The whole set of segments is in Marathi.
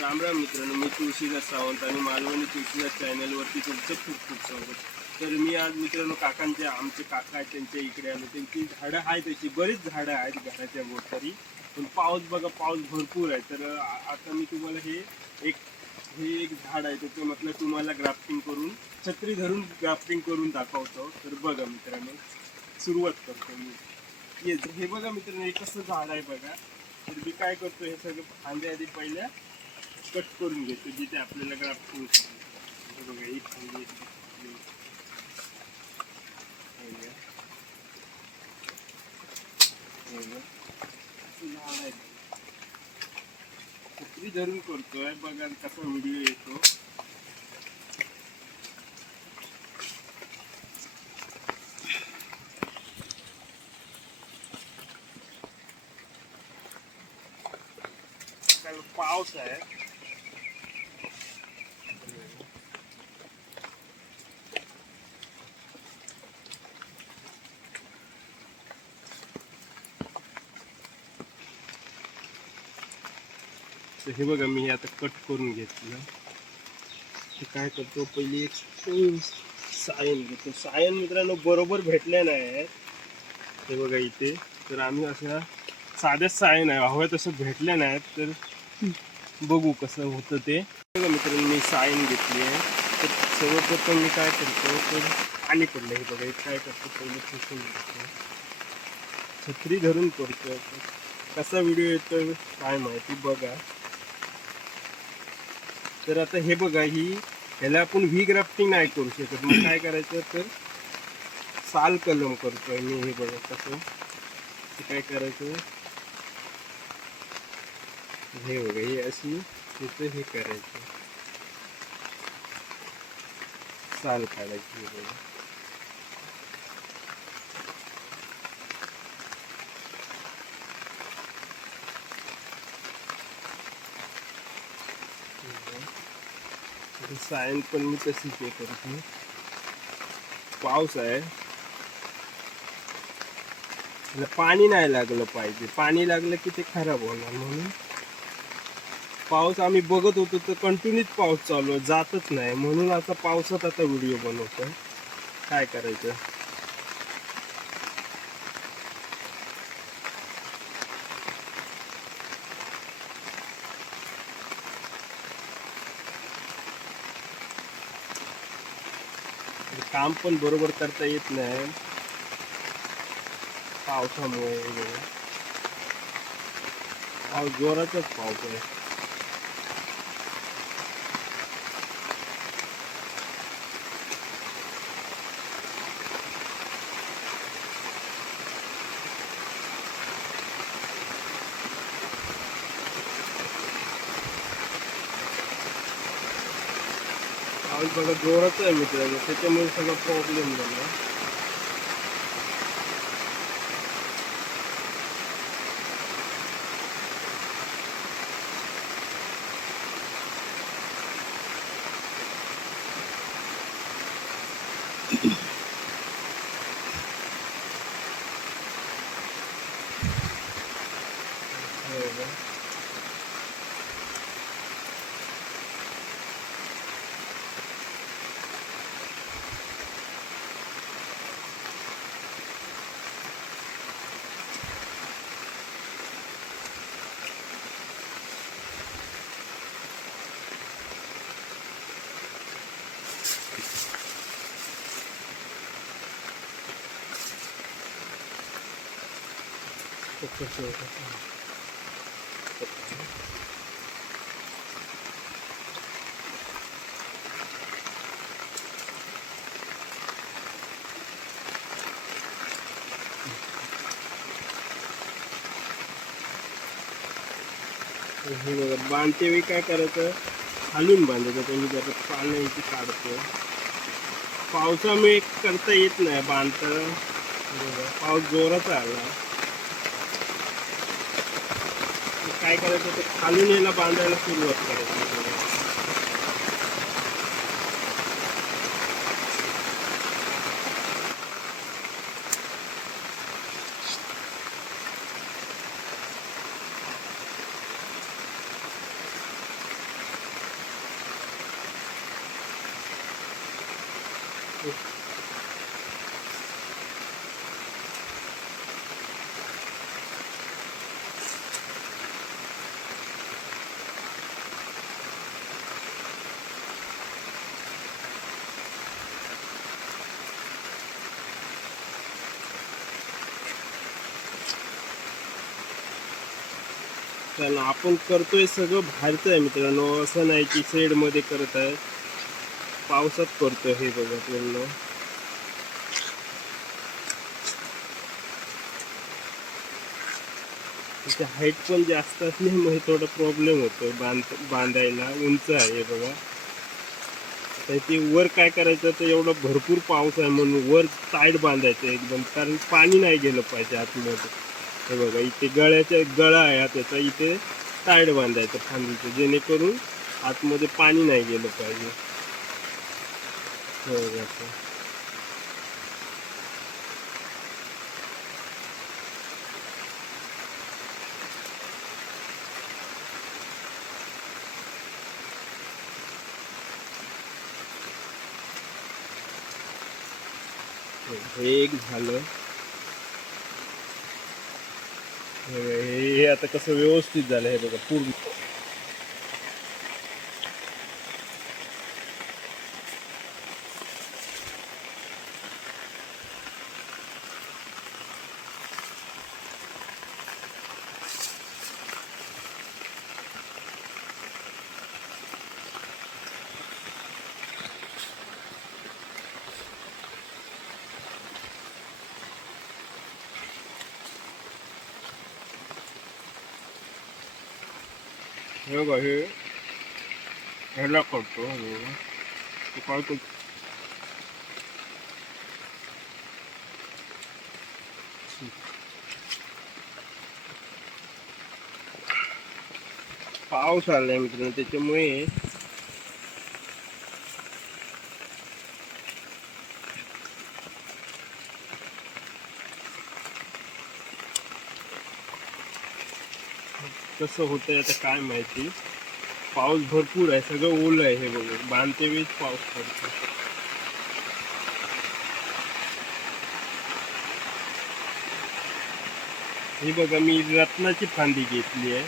राम राम मित्रांनो, मी तुळशीदास सावंत आणि मालवणी तुळशीदास चॅनलवरती तुमचं खूप खूप स्वागत. तर मी आज मित्रांनो आमचे काका आहेत त्यांच्या इकडे आलो. त्यांची झाडं आहेत, तशी बरीच झाडं आहेत घराच्या भोवताली. पण पाऊस बघा, पाऊस भरपूर आहे. तर आता मी तुम्हाला हे एक झाड आहे त्याचं म्हटलं तुम्हाला ग्राफ्टिंग करून, छत्री धरून ग्राफ्टिंग करून दाखवतो. तर बघा मित्रांनो, सुरुवात करतो मी. हे बघा मित्रांनो, हे कसं झाड आहे बघा. तर मी काय करतो, हे सगळं फांदे आधी पहिल्या कट करून घेतो जिथे आपल्याला ग्राफ्टिंग करायचं. बघा, एक फांदी झाड आहे. छत्री धरून करतोय बघा कसा व्हिडिओ येतो. पाऊस आहे. तर हे बघा, मी आता कट करून घेतलं. काय करतो, पहिली एक सायन घेतो. सायन मित्रांनो बरोबर भेटल्या नाही. हे बघा इथे. तर आम्ही अशा साध्या सायन आहे, हव्या तसं भेटल्या नाहीत. तर बघू कसं होतं ते. बघा मित्रांनो, मी सायन घेतली आहे. तर सर्वप्रथम मी काय करतो, तर पाणी पडलं. हे बघा, काय करतो, पहिले पुसून घेतो. छत्री धरून करतो. कसा व्हिडिओ येतो काय माहिती बघा. तर आता हे बघा, ह्याला आपण व्ही ग्राफ्टिंग नाही करू शकत. मग काय करायचं, तर साल कलम करतोय मी. हे बघा कसं काय करायचं. हे बघा, हे अशी तिथं हे करायचं, साल काढायची. हे बघा, सायन पण मी तशीच हे करतो. पाऊस आहे, पाणी नाही लागलं पाहिजे. पाणी लागलं की ते खराब होणार. म्हणून पाऊस आम्ही बघत होतो तर कंटिन्यूच पाऊस चालू आहे, जातच नाही. म्हणून आता पावसात आता व्हिडिओ बनवतो. काय करायचं. काम पण बरोबर करता येत नाही पावसामुळे. पाऊस जोराचाच पाऊस आहे. पाऊस बघा जोराचा आहे मित्रांनो, त्याच्यामुळे सगळा प्रॉब्लेम झाला. बांधते वेळी काय करायचं, खालून बांधायचं. त्यांनी त्याचं पाण्याची काढतो. पावसामुळे करता येत नाही बांधता. पाऊस जोराचा आला, काय करायचं, ते खालून याला बांधायला सुरुवात करायची. चला आपण करतोय सगळं बाहेरचं आहे मित्रांनो, असं नाही की शेड मध्ये करत आहे, पावसात करतोय. हे बघा पूर्ण त्याची हाईट पण जास्त असल्यामुळे थोडा प्रॉब्लेम होतो बांधायला. उंच आहे हे बघा. तर ते वर काय करायचं, तर एवढा भरपूर पाऊस आहे म्हणून वर टाईट बांधायचं एकदम, कारण पाणी नाही गेलं पाहिजे आतमध्ये. हे बघा इथे गळा आहे त्याचा, इथे टाईट बांधायचं फांदीचं, जेणेकरून आतमध्ये पाणी नाही गेलं पाहिजे. हे बघा हे एक झालं. हे आता कसं व्यवस्थित झालं हे बघा पूर्ण. हे बघा हे ह्याला करतो. काय करतो, पाऊस आलाय मित्रांनो त्याच्यामुळे कसं होतंय आता काय माहिती. पाऊस भरपूर आहे, सगळं ओलं आहे. हे बघा बांधते वेळेस पाऊस पडतो. हे बघा मी रत्नाची फांदी घेतली आहे.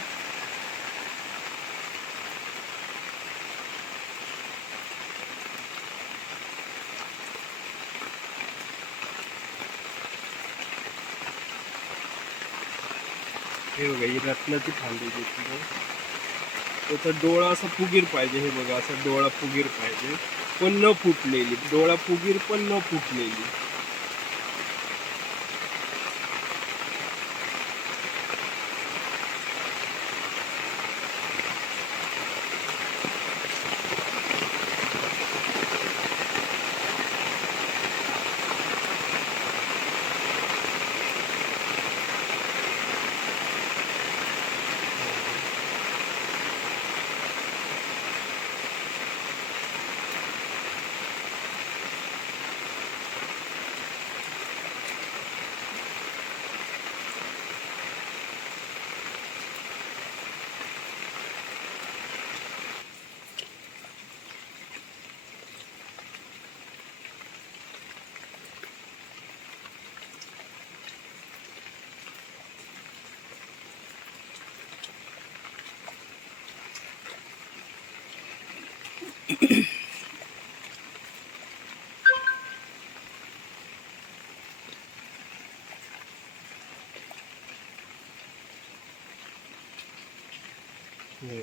हे बघा ही रत्नाची फांदी घेतली. त्याचा डोळा असा फुगीर पाहिजे. हे बघा असा डोळा फुगीर पाहिजे, पण न फुटलेली. डोळा फुगीर पण न फुटलेली.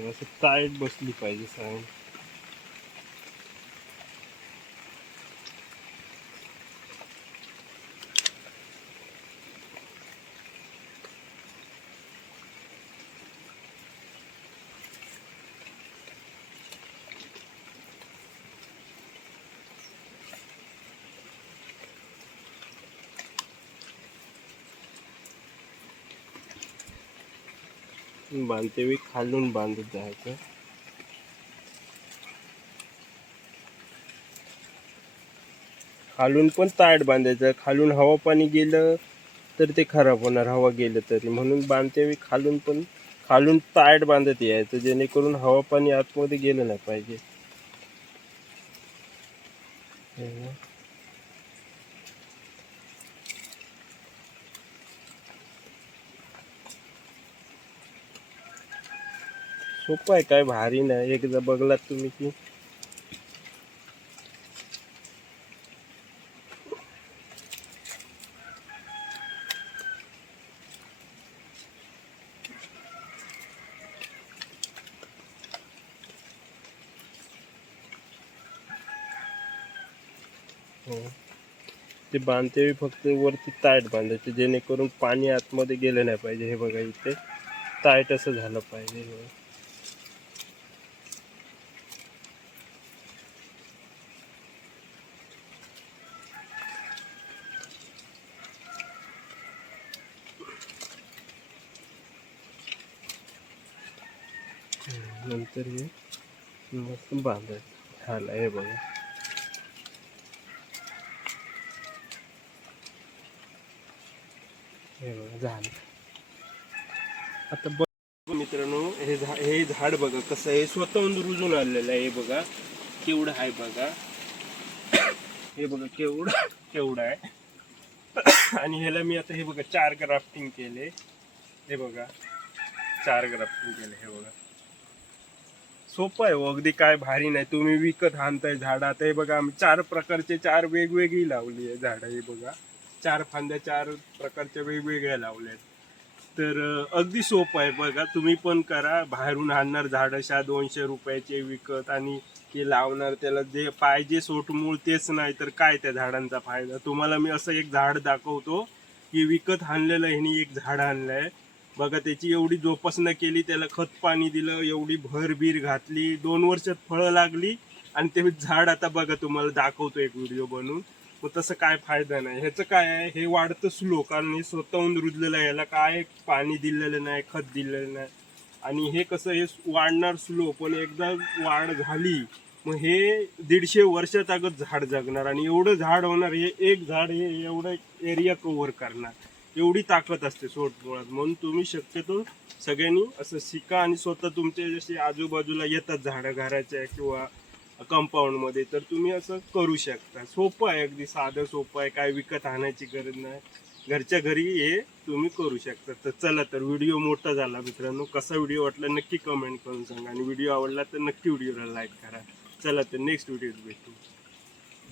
असं टाईट बसली पाहिजे साईड. बांधते वेळी खालून बांधत जायचं. खालून पण ताट बांधायचं. खालून हवा पाणी गेलं तर ते खराब होणार, हवा गेलं तरी. म्हणून बांधते वेळी खालून ताट बांधत यायचं, जेणेकरून हवा पाणी आतमध्ये गेलं नाही पाहिजे. सोपं आहे, काय भारी नाही. एकदा बघलात तुम्ही की ते बांधते फक्त वरती टाईट बांधायचे, जेणेकरून पाणी आतमध्ये गेलं नाही पाहिजे. हे बघा इथे टाईट असं झालं पाहिजे. हे बघा. नंतर हे मस्त बांधायचं झालं. हे बघा हे बघा झालं. आता बघ मित्रांनो, हे झाड बघा कसं आहे, स्वतःहून रुजून आलेलं आहे. हे बघा केवढं आहे बघा. हे बघा केवढं केवढं आहे. आणि ह्याला मी आता हे बघा 4 ग्राफ्टिंग केले. हे बघा 4 ग्राफ्टिंग केले. हे बघा सोपं आहे अगदी, काय भारी नाही. तुम्ही विकत आणताय झाड. आता हे बघा आम्ही 4 प्रकारचे 4 वेगवेगळी लावली आहे झाडं. हे बघा 4 फांद्या 4 प्रकारच्या वेगवेगळ्या लावल्या आहेत. तर अगदी सोपं आहे बघा. तुम्ही पण करा. बाहेरून आणणार झाडं 200 रुपयाचे विकत आणि ते लावणार, त्याला जे पाहिजे सोटमूळ तेच नाही तर काय त्या झाडांचा फायदा. तुम्हाला मी असं एक झाड दाखवतो की विकत आणलेलं ह्यानी एक झाड आणलंय बघा. त्याची एवढी जोपासना केली, त्याला खत पाणी दिलं, एवढी भरबीर घातली, 2 वर्षात फळं लागली आणि ते झाड आता बघा तुम्हाला दाखवतो एक व्हिडिओ बनवून. मग तसं काय फायदा नाही. ह्याचं काय आहे, हे वाढतं स्लो, कारण हे स्वतःहून रुजलेलं आहे. याला काय पाणी दिलेलं नाही, खत दिलेलं नाही. आणि हे कसं, हे वाढणार स्लो, पण एकदा वाढ झाली मग हे 150 वर्षात अगत झाड जगणार. आणि एवढं झाड होणार, हे एक झाड हे एवढं एरिया कव्हर करणार. एवढी ताकद असते सोटमुळात. म्हणून तुम्ही शक्यतो सगळ्यांनी असं शिका आणि स्वतः तुमचे जसे आजूबाजूला येतात झाडं घराच्या किंवा कंपाऊंडमध्ये, तर तुम्ही असं करू शकता. सोपं आहे अगदी, साधं सोपं आहे. काय विकत आणायची गरज नाही. घरच्या घरी हे तुम्ही करू शकता. तर चला, तर व्हिडिओ मोठा झाला मित्रांनो. कसा व्हिडिओ वाटला नक्की कमेंट करून सांगा आणि व्हिडिओ आवडला तर नक्की व्हिडिओला लाईक करा. चला तर नेक्स्ट व्हिडिओत भेटू.